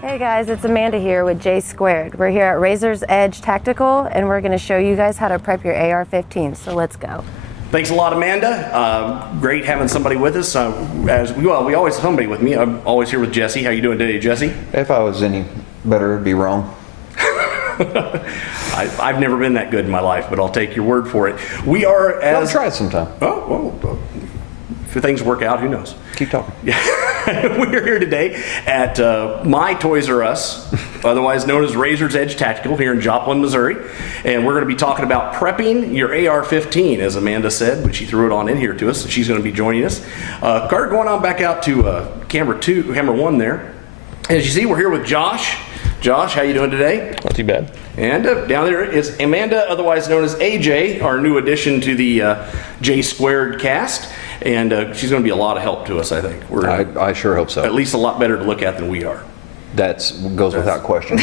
Hey guys, it's Amanda here with J2cast. We're here at Rayzor's Edge Tactical, and we're going to show you guys how to prep your AR-15. So let's go. Thanks a lot, Amanda. Great having somebody with us. We always have somebody with me. I'm always here with Jesse. How you doing today, Jesse? If I was any better, it'd be wrong. I've never been that good in my life, but I'll take your word for it. We are as... I'll try it sometime. Oh, well, if things work out, who knows? Keep talking. We're here today at My Toys R Us, otherwise known as Rayzor's Edge Tactical here in Joplin, Missouri. And we're going to be talking about prepping your AR-15, as Amanda said, but she threw it on in here to us. And she's going to be joining us. Carter, going on back out to camera 1 there. As you see, we're here with Josh. Josh, how you doing today? Not too bad. And down there is Amanda, otherwise known as AJ, our new addition to the J2 cast. And she's going to be a lot of help to us, I think. I sure hope so. At least a lot better to look at than we are. That goes without question.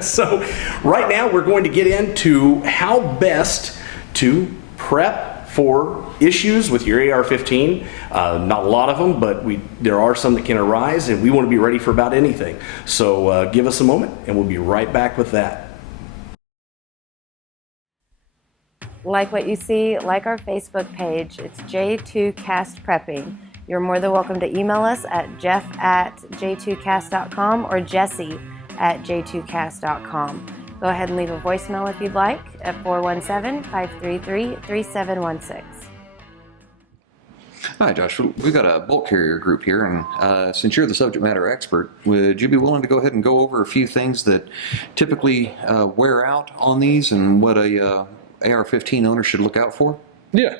So right now we're going to get into how best to prep for issues with your AR-15. Not a lot of them, but there are some that can arise, and we want to be ready for about anything. So give us a moment, and we'll be right back with that. Like what you see, like our Facebook page, it's J2cast Prepping. You're more than welcome to email us at jeff@j2cast.com or jesse@j2cast.com. Go ahead and leave a voicemail if you'd like at 417-533-3716. Hi, Josh. We've got a bolt carrier group here, and since you're the subject matter expert, would you be willing to go ahead and go over a few things that typically wear out on these and what a AR-15 owner should look out for? Yeah.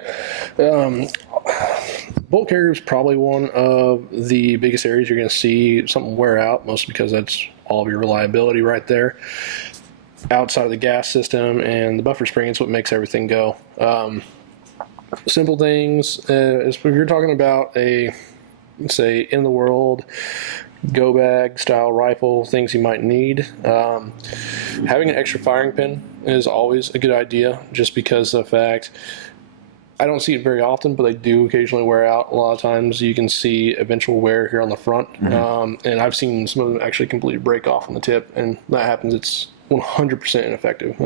Bolt carrier is probably one of the biggest areas you're going to see something wear out, mostly because that's all of your reliability right there. Outside of the gas system and the buffer spring is what makes everything go. Simple things, if you're talking about a, say, in the world go bag style rifle, things you might need. Having an extra firing pin is always a good idea, just because of the fact I don't see it very often, but they do occasionally wear out. A lot of times you can see eventual wear here on the front, and I've seen some of them actually completely break off on the tip, and that happens. It's 100% ineffective.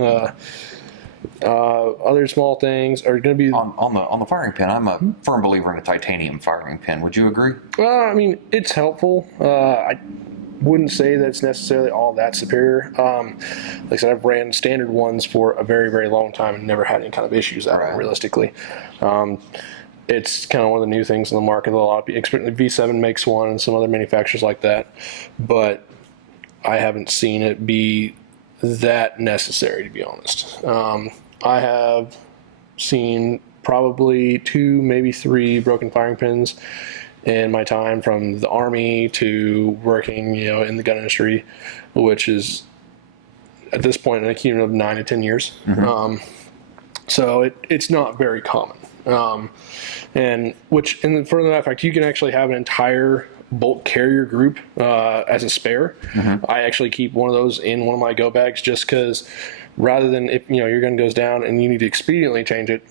Other small things are going to be on the firing pin. I'm a firm believer in a titanium firing pin. Would you agree? I mean, it's helpful. I wouldn't say that it's necessarily all that superior. Like I said, I've ran standard ones for a very, very long time and never had any kind of issues out of them, realistically. It's kind of one of the new things in the market. A lot of people, V7 makes one and some other manufacturers like that, but I haven't seen it be that necessary, to be honest. I have seen probably 2, maybe 3 broken firing pins in my time, from the Army to working, in the gun industry, which is at this point an accumulative of 9 to 10 years. So it's not very common. And further that fact, you can actually have an entire bolt carrier group as a spare. I actually keep one of those in one of my go bags, just because rather than if your gun goes down and you need to expediently change it,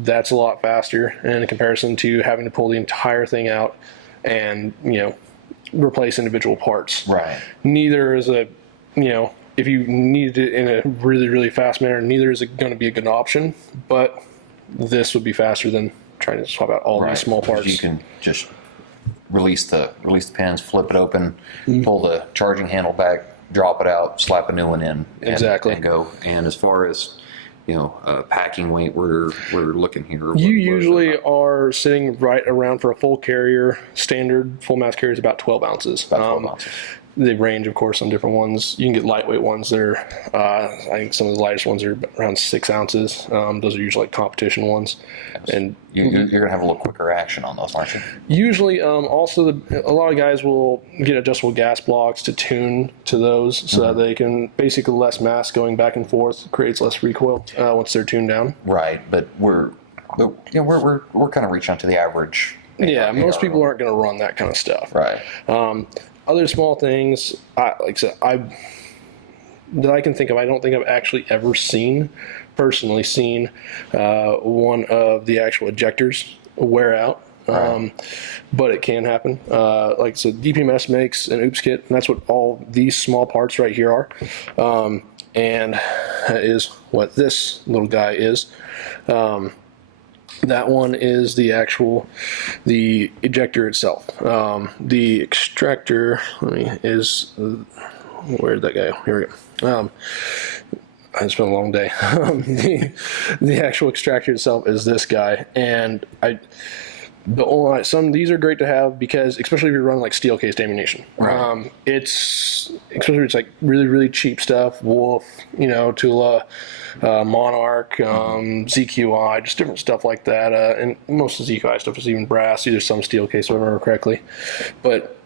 that's a lot faster in comparison to having to pull the entire thing out and replace individual parts. Right. Neither is if you need it in a really, really fast manner, neither is it going to be a good option, but this would be faster than trying to swap out all these small parts. You can just release the pins, flip it open, pull the charging handle back, drop it out, slap a new one in, and go. And as far as packing weight, we're looking here. You usually are sitting right around, for a full carrier, standard full mass carrier is about 12 ounces. About 12 ounces. They range, of course, on different ones. You can get lightweight ones that are, I think some of the lightest ones are around 6 ounces. Those are usually like competition ones. Yes. And you're going to have a little quicker action on those, aren't you? Usually, also, a lot of guys will get adjustable gas blocks to tune to those, so that they can, basically less mass going back and forth creates less recoil once they're tuned down. Right, but we're kind of reaching out to the average. Yeah, most people aren't going to run that kind of stuff. Right. Other small things, like I said, that I can think of, I don't think I've actually ever personally seen one of the actual ejectors wear out. Right. But it can happen. Like I said, DPMS makes an OOPS kit, and that's what all these small parts right here are. And that is what this little guy is. That one is the ejector itself. The extractor, where'd that go? Here we go. It's been a long day. The actual extractor itself is this guy, and some of these are great to have because, especially if you're running like steel cased ammunition, right. especially if it's like really, really cheap stuff, Wolf, Tula, Monarch, ZQI, just different stuff like that. And most of the ZQI stuff is even brass, either some steel case, if I remember correctly. But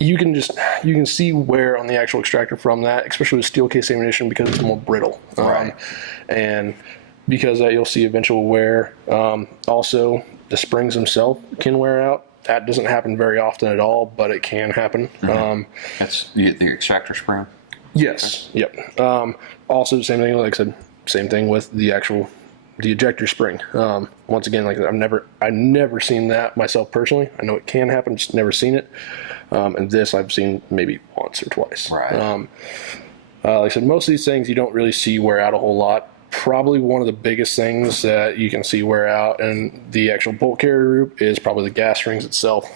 you can see wear on the actual extractor from that, especially with steel case ammunition, because it's more brittle. Right. And because of that, you'll see eventual wear. Also, the springs themselves can wear out. That doesn't happen very often at all, but it can happen. Mm-hmm. That's the extractor spring? Yes. Yep. Also, same thing, like I said, same thing with the ejector spring. Once again, like I've never seen that myself personally. I know it can happen, just never seen it. And this I've seen maybe once or twice. Right. Like I said, most of these things you don't really see wear out a whole lot. Probably one of the biggest things that you can see wear out in the actual bolt carrier group is probably the gas rings itself.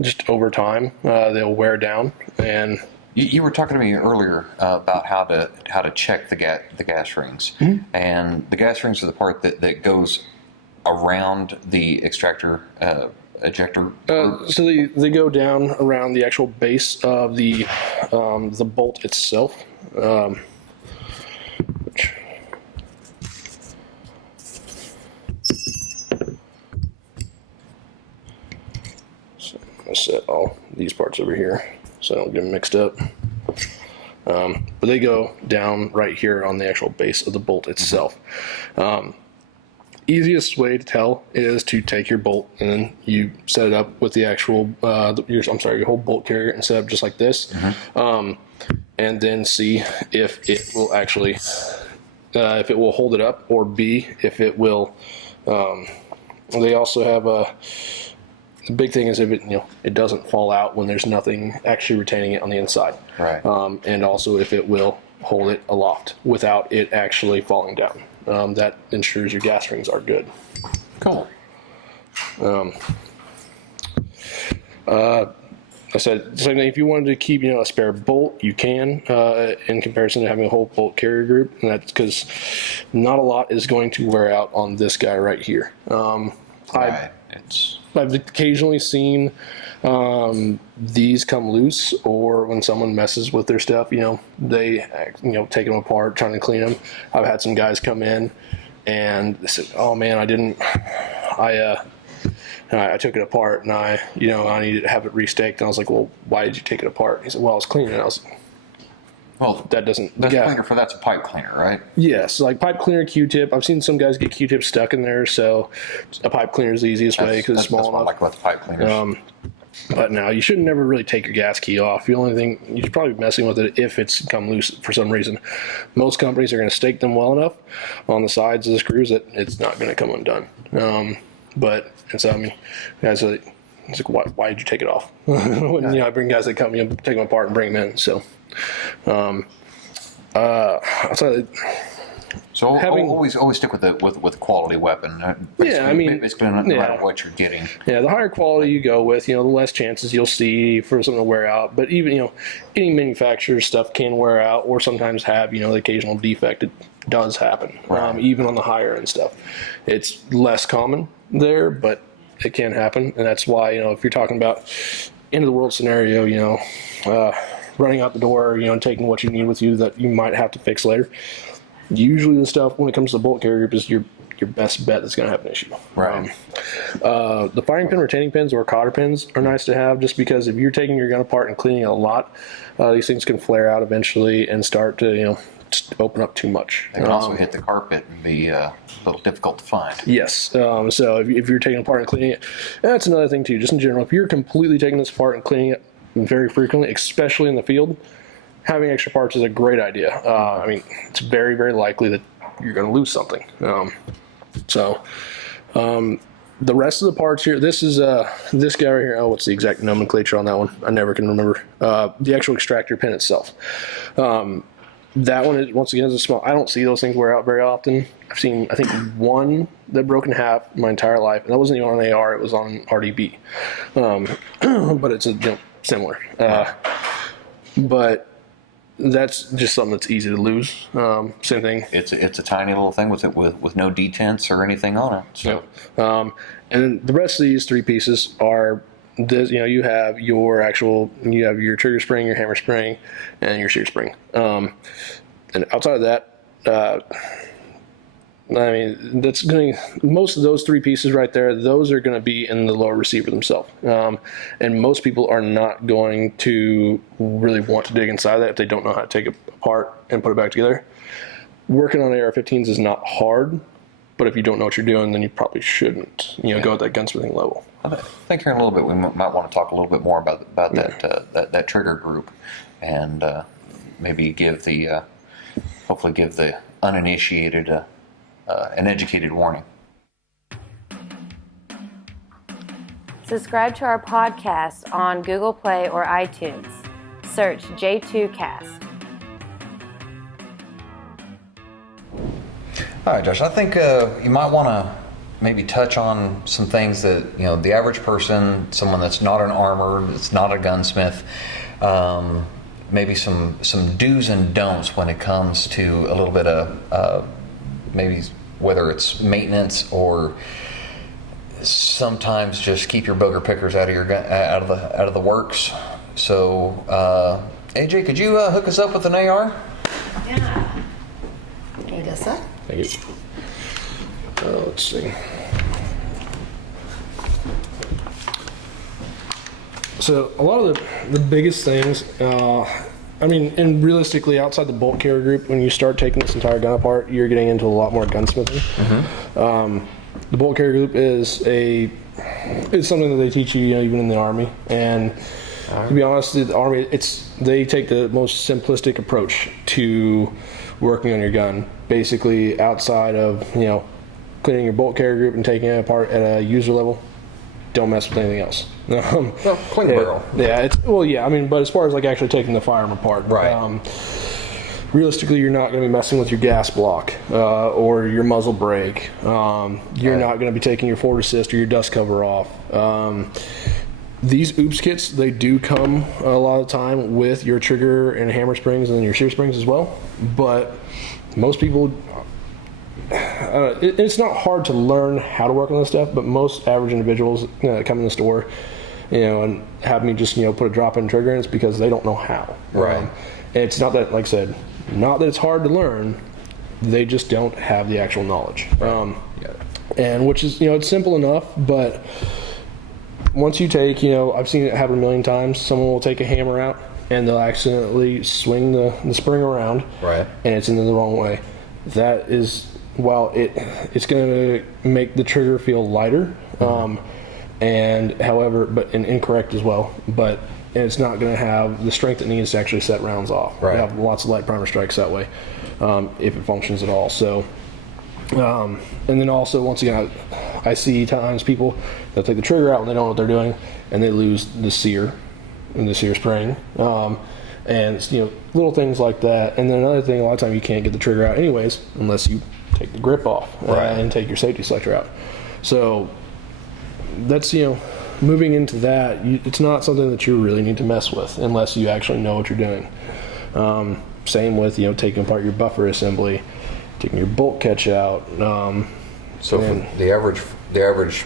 Just over time, they'll wear down. And you were talking to me earlier about how to check the gas rings, mm-hmm. and the gas rings are the part that goes around the extractor ejector. So they go down around the actual base of the bolt itself. So I'm going to set all these parts over here so I don't get them mixed up. But they go down right here on the actual base of the bolt itself. Easiest way to tell is to take your bolt and then you set it up with the actual, your whole bolt carrier, and set up just like this. Mm-hmm. And then see if it will actually, if it will hold it up, or B, if it will. They also have the big thing is if it doesn't fall out when there's nothing actually retaining it on the inside. Right. And also if it will hold it aloft without it actually falling down. That ensures your gas rings are good. Cool. I said, same thing, if you wanted to keep a spare bolt, you can, in comparison to having a whole bolt carrier group, and that's because not a lot is going to wear out on this guy right here. Right. I've occasionally seen these come loose, or when someone messes with their stuff, they take them apart, trying to clean them. I've had some guys come in and they said, "Oh man, I took it apart and I needed to have it restaked." And I was like, "Well, why did you take it apart?" He said, "Well, I was cleaning it." I was like, "Well, that's a pipe cleaner, right?" Yes, like pipe cleaner, Q-tip. I've seen some guys get Q-tips stuck in there, so a pipe cleaner is the easiest way because it's small enough. Like what the pipe cleaners. But no, you should never really take your gas key off. The only thing, you should probably be messing with it if it's come loose for some reason. Most companies are going to stake them well enough on the sides of the screws that it's not going to come undone. Guys are like, it's like, why did you take it off? When I bring guys that come, take them apart and bring them in. So, So always stick with a quality weapon. Basically, no matter what you're getting. Yeah, the higher quality you go with, the less chances you'll see for something to wear out. But even any manufacturer's stuff can wear out, or sometimes have the occasional defect. It does happen, right. Even on the higher end stuff. It's less common there, but it can happen, and that's why if you're talking about end of the world scenario, running out the door, taking what you need with you that you might have to fix later. Usually the stuff when it comes to the bolt carrier group is your best bet that's going to have an issue. Right. The firing pin retaining pins or cotter pins are nice to have, just because if you're taking your gun apart and cleaning it a lot, these things can flare out eventually and start to just open up too much. They can also hit the carpet and be a little difficult to find. Yes. So if you're taking it apart and cleaning it, that's another thing too. Just in general, if you're completely taking this apart and cleaning it very frequently, especially in the field, having extra parts is a great idea. It's very, very likely that you're going to lose something. The rest of the parts here, this is this guy right here. Oh, what's the exact nomenclature on that one? I never can remember. The actual extractor pin itself. That one is, once again, is a small. I don't see those things wear out very often. I've seen, I think, one that broke in half my entire life, and that wasn't even on an AR. It was on RDB, but it's similar. But that's just something that's easy to lose. Same thing. It's a tiny little thing with no detents or anything on it. So. Yep. And then the rest of these three pieces are this. You have your trigger spring, your hammer spring, and your shear spring. And outside of that, I mean, that's going. Most of those three pieces right there, those are going to be in the lower receiver themselves. And most people are not going to really want to dig inside that if they don't know how to take it apart and put it back together. Working on AR-15s is not hard, but if you don't know what you're doing, then you probably shouldn't, go at that gunsmithing level. I think here in a little bit we might want to talk a little bit more about that trigger group, and maybe hopefully give the uninitiated an educated warning. Subscribe to our podcast on Google Play or iTunes. Search J2cast. All right, Josh, I think you might want to maybe touch on some things that, the average person, someone that's not an armor, that's not a gunsmith, maybe some do's and don'ts when it comes to a little bit of maybe whether it's maintenance or sometimes just keep your booger pickers out of the works. So, AJ, could you hook us up with an AR? Yeah. Can you do that? Thank you. Let's see. So a lot of the biggest things, and realistically, outside the bolt carrier group, when you start taking this entire gun apart, you're getting into a lot more gunsmithing. Mm-hmm. The bolt carrier group is something that they teach you, even in the Army. And to be honest, the Army, they take the most simplistic approach to working on your gun. Basically, outside of cleaning your bolt carrier group and taking it apart at a user level, don't mess with anything else. Clean the barrel. Yeah, but as far as actually taking the firearm apart, right? Realistically, you're not going to be messing with your gas block or your muzzle brake. You're not going to be taking your forward assist or your dust cover off. These OOPS kits, they do come a lot of the time with your trigger and hammer springs and your shear springs as well. But most people, it's not hard to learn how to work on this stuff, but most average individuals come in the store, and have me just, put a drop-in trigger in, it's because they don't know how. Right. And it's not that, like I said, not that it's hard to learn, they just don't have the actual knowledge. And which is, it's simple enough, but once you take, I've seen it happen a million times, someone will take a hammer out and they'll accidentally swing the spring around, right, and it's in the wrong way. That is, while it's going to make the trigger feel lighter, and incorrect as well, but it's not going to have the strength it needs to actually set rounds off. Right. You have lots of light primer strikes that way, if it functions at all. So, and then also, once again, I see times people that take the trigger out and they don't know what they're doing, and they lose the sear and the sear spring, and little things like that. And then another thing, a lot of times you can't get the trigger out anyways unless you take the grip off, right, and take your safety selector out. So that's moving into that, it's not something that you really need to mess with unless you actually know what you're doing. Same with taking apart your buffer assembly, taking your bolt catch out. So for the average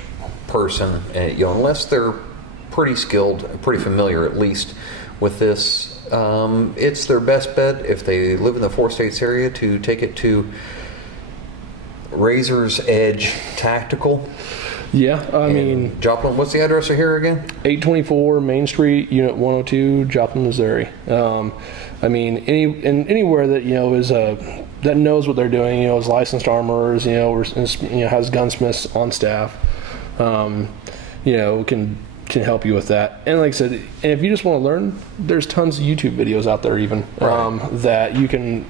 person, unless they're pretty skilled, pretty familiar at least with this, it's their best bet if they live in the 4 states area to take it to Rayzor's Edge Tactical. Yeah, I mean, Joplin, what's the address here again? 824 Main Street, Unit 102, Joplin, Missouri. Anywhere that is that knows what they're doing, is licensed armorers, has gunsmiths on staff, can help you with that. And like I said, and if you just want to learn, there's tons of YouTube videos out there even, right, that you can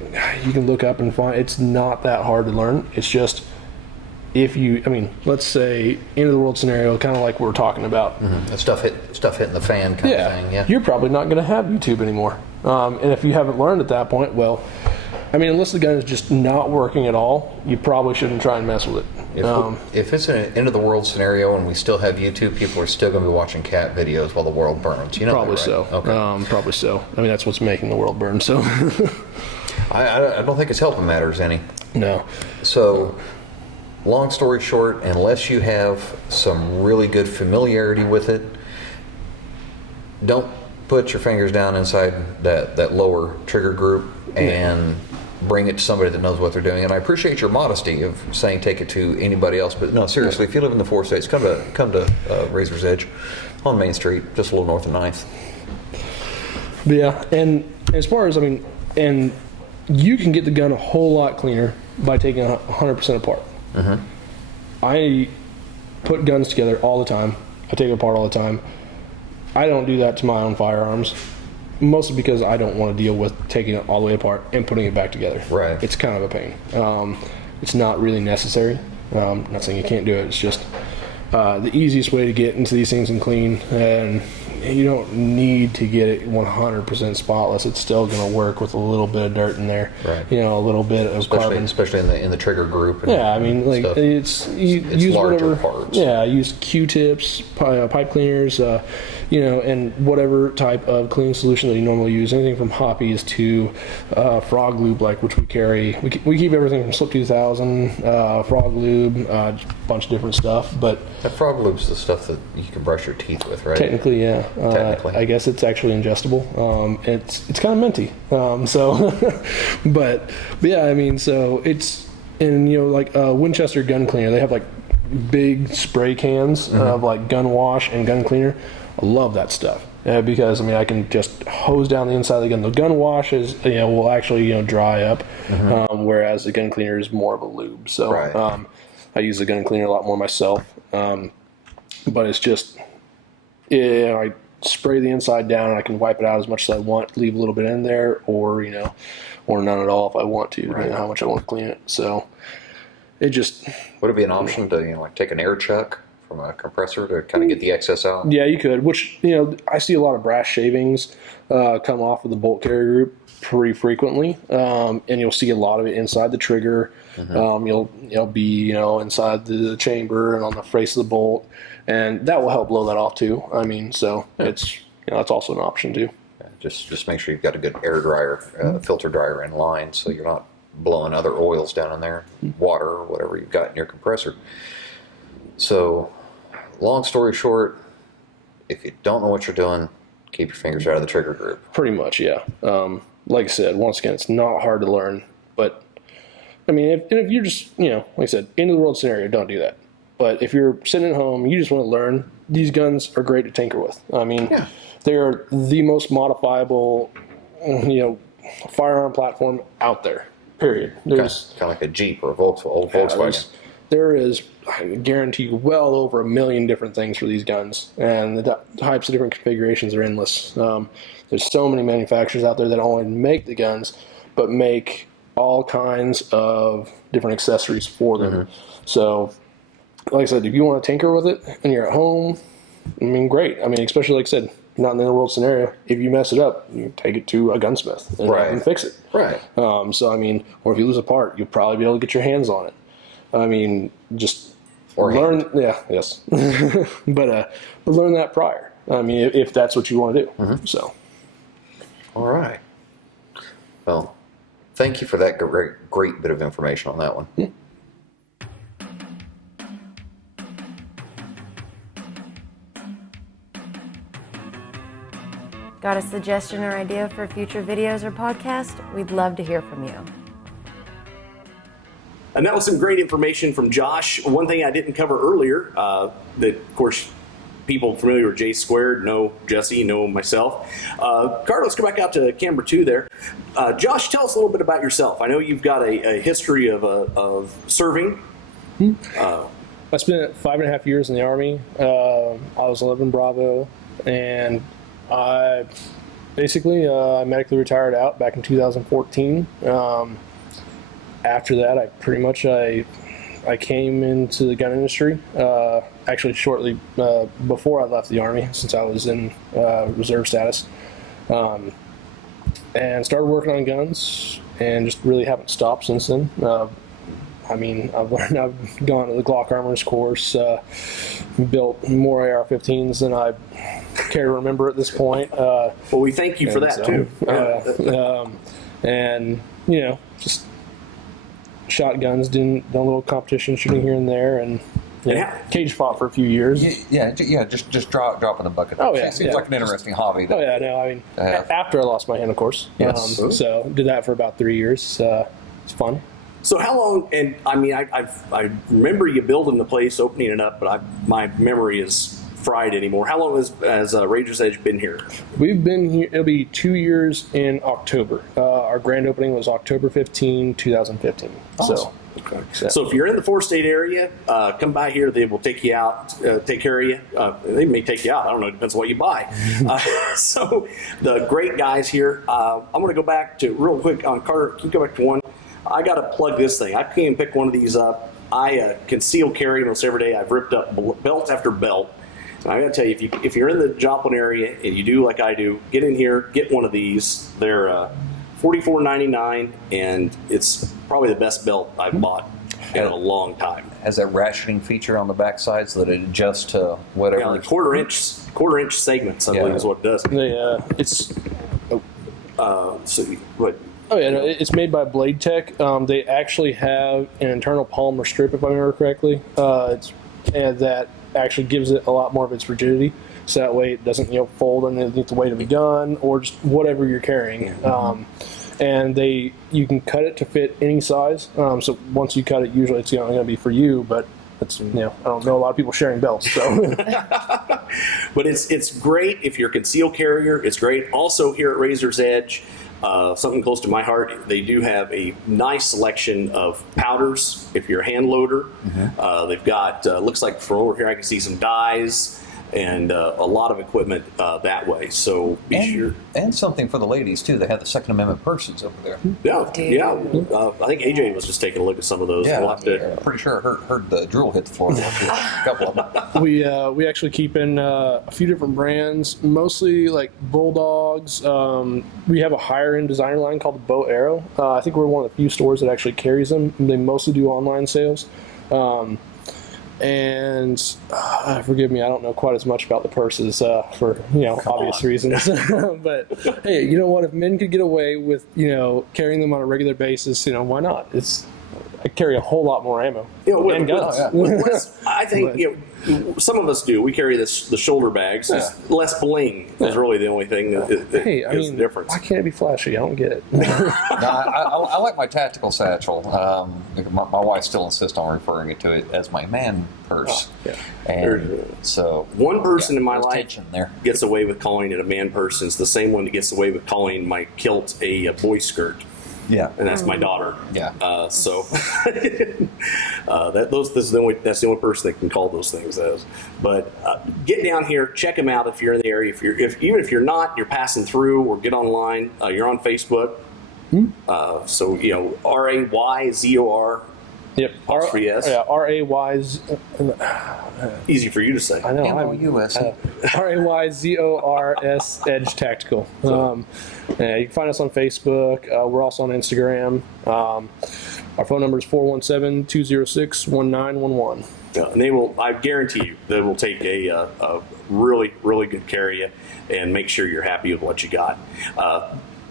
look up and find. It's not that hard to learn. It's just if you, let's say end of the world scenario, kind of like we were talking about. Mm-hmm. Stuff hitting the fan kind of thing. Yeah. You're probably not going to have YouTube anymore. And if you haven't learned at that point, well, unless the gun is just not working at all, you probably shouldn't try and mess with it. If it's an end of the world scenario and we still have YouTube, people are still going to be watching cat videos while the world burns. Probably that, right? so. Okay. Probably so. That's what's making the world burn. So I don't think it's helping matters any. No. So, long story short, unless you have some really good familiarity with it, don't put your fingers down inside that lower trigger group and bring it to somebody that knows what they're doing. And I appreciate your modesty of saying take it to anybody else, but no, seriously, if you live in the 4 states, come to Rayzor's Edge on Main Street, just a little north of 9th. Yeah, and as far as and you can get the gun a whole lot cleaner by taking 100% apart. Mm-hmm. I put guns together all the time. I take it apart all the time. I don't do that to my own firearms, mostly because I don't want to deal with taking it all the way apart and putting it back together. Right. It's kind of a pain. It's not really necessary. Not saying you can't do it. It's just the easiest way to get into these things and clean, and you don't need to get it 100% spotless. It's still going to work with a little bit of dirt in there. Right. A little bit of carbon. Especially in the trigger group. Yeah, it's use larger whatever parts. Yeah, use Q-tips, pipe cleaners, and whatever type of cleaning solution that you normally use. Anything from hoppies to frog lube, which we carry. We keep everything from Slip 2000, frog lube, a bunch of different stuff. But that frog lube's the stuff that you can brush your teeth with, right? Technically, yeah. Technically. I guess it's actually ingestible. It's kind of minty. But yeah, so it's, and Winchester gun cleaner, they have big spray cans of gun wash and gun cleaner. I love that stuff because I can just hose down the inside of the gun. The gun wash will actually dry up, whereas the gun cleaner is more of a lube. So right. I use the gun cleaner a lot more myself, but it's just I spray the inside down and I can wipe it out as much as I want, leave a little bit in there, or none at all if I want to, depending on how much I want to clean it. So it just would it be an option to take an air chuck from a compressor to kind of get the excess out? Yeah, you could, which I see a lot of brass shavings come off of the bolt carrier group pretty frequently, and you'll see a lot of it inside the trigger. You'll be inside the chamber and on the face of the bolt, and that will help blow that off too. So it's that's also an option too. Yeah, just make sure you've got a good air dryer, filter dryer in line, so you're not blowing other oils down in there, water or whatever you've got in your compressor. So, long story short, if you don't know what you're doing, keep your fingers out of the trigger group. Pretty much, yeah. Like I said, once again, it's not hard to learn, but if you're just, like I said, end of the world scenario, don't do that. But if you're sitting at home, you just want to learn, these guns are great to tinker with. They are the most modifiable, firearm platform out there, period. There's kind of like a Jeep or a Volkswagen. There is, I guarantee you, well over 1 million different things for these guns, and the types of different configurations are endless. There's so many manufacturers out there that only make the guns, but make all kinds of different accessories for them. So, like I said, if you want to tinker with it and you're at home, great. Especially like I said, not in the world scenario. If you mess it up, you take it to a gunsmith and fix it. Right. Or if you lose a part, you'll probably be able to get your hands on it. Just learn. Yeah, yes. but learn that prior. If that's what you want to do. So. All right. Well, thank you for that great bit of information on that one. Got a suggestion or idea for future videos or podcast? We'd love to hear from you. And that was some great information from Josh. One thing I didn't cover earlier, that of course people familiar with J Squared know Jesse, know myself. Carlos, go back out to camera 2 there. Josh, tell us a little bit about yourself. I know you've got a history of serving. I spent 5.5 years in the Army. I was 11 Bravo, and I basically medically retired out back in 2014. After that, I I came into the gun industry actually shortly before I left the Army, since I was in reserve status, and started working on guns, and just really haven't stopped since then. I've gone to the Glock Armor's course, built more AR-15s than I care to remember at this point. Well, we thank you for that, too. And, just shotguns, done a little competition shooting here and there, and cage fought for a few years. Just drop in the bucket. Oh, yeah. Seems like an interesting hobby. After I lost my hand, of course. Yes. So did that for about 3 years. It's fun. So how long? And I remember you building the place, opening it up, but my memory is fried anymore. How long has Rayzor's Edge been here? We've been here. It'll be 2 years in October. Our grand opening was October 15, 2015. Awesome. So. Okay. So if you're in the 4-state area, come by here. They will take you out, take care of you. They may take you out. I don't know. It depends on what you buy. So the great guys here. I'm going to go back to real quick on Carter. Can you go back to one? I got to plug this thing. I came and pick one of these up. I conceal carry almost every day. I've ripped up belt after belt. And I got to tell you, if you're in the Joplin area and you do like I do, get in here, get one of these. They're $44.99, and it's probably the best belt I've bought in a long time. Has that ratcheting feature on the backside so that it adjusts to whatever. Yeah, like quarter inch segments, I believe is what it does. Oh yeah, no, it's made by Blade Tech. They actually have an internal polymer strip, if I remember correctly. And that actually gives it a lot more of its rigidity, so that way it doesn't fold underneath the weight of a gun or just whatever you're carrying. And you can cut it to fit any size. So once you cut it, usually it's going to be for you, but it's I don't know a lot of people sharing belts. So, but it's great if you're a concealed carrier. It's great also here at Rayzor's Edge. Something close to my heart, they do have a nice selection of powders if you're a hand loader. They've got, looks like from over here I can see some dyes and a lot of equipment that way. So be sure. And something for the ladies, too. They have the Second Amendment purses over there. Yeah. I think AJ was just taking a look at some of those. Yeah, I'm pretty sure I heard the drill hit the floor. A couple of them. We actually keep in a few different brands, mostly like Bulldogs. We have a higher end designer line called the Bow Arrow. I think we're one of the few stores that actually carries them. They mostly do online sales. And forgive me, I don't know quite as much about the purses for obvious reasons. But hey, you know what? If men could get away with carrying them on a regular basis, why not? I carry a whole lot more ammo and guns. I think some of us do. We carry the shoulder bags. Less bling is really the only thing that is the difference. Why can't it be flashy? I don't get it. No, I like my tactical satchel. My wife still insists on referring to it as my man purse. And so one person in my life gets away with calling it a man purse. It's the same one that gets away with calling my kilt a boy skirt. Yeah, and that's my daughter. Yeah. That's the only person that can call those things as. But get down here, check them out if you're in the area. Even if you're not, you're passing through, or get online. You're on Facebook. So Rayzor. Yep. Rayz. Easy for you to say. I know. Rayzors Edge Tactical. You can find us on Facebook. We're also on Instagram. Our phone number is 417-206-1911. And they will. I guarantee you, they will take a really, really good care of you and make sure you're happy with what you got.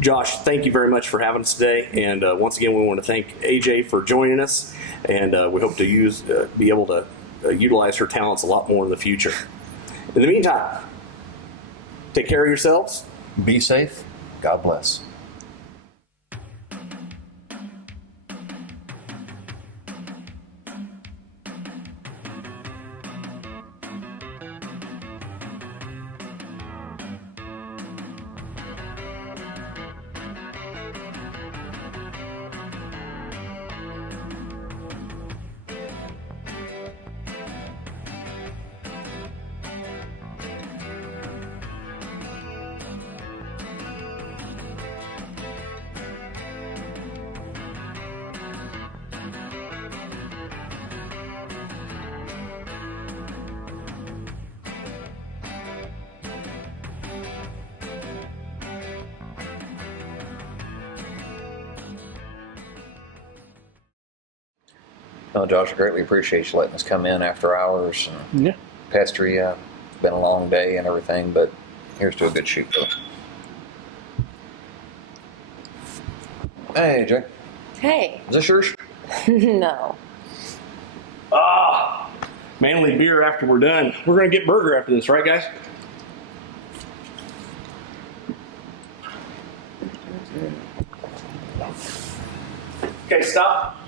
Josh, thank you very much for having us today. And once again, we want to thank AJ for joining us. And we hope to be able to utilize her talents a lot more in the future. In the meantime, take care of yourselves. Be safe. God bless. No, Josh, I greatly appreciate you letting us come in after hours and Yeah. pester you. It's been a long day and everything, but here's to a good shoot, though. Hey, Jay. Hey. Is this yours? No. Ah, manly beer after we're done. We're going to get burger after this, right, guys? Okay, stop.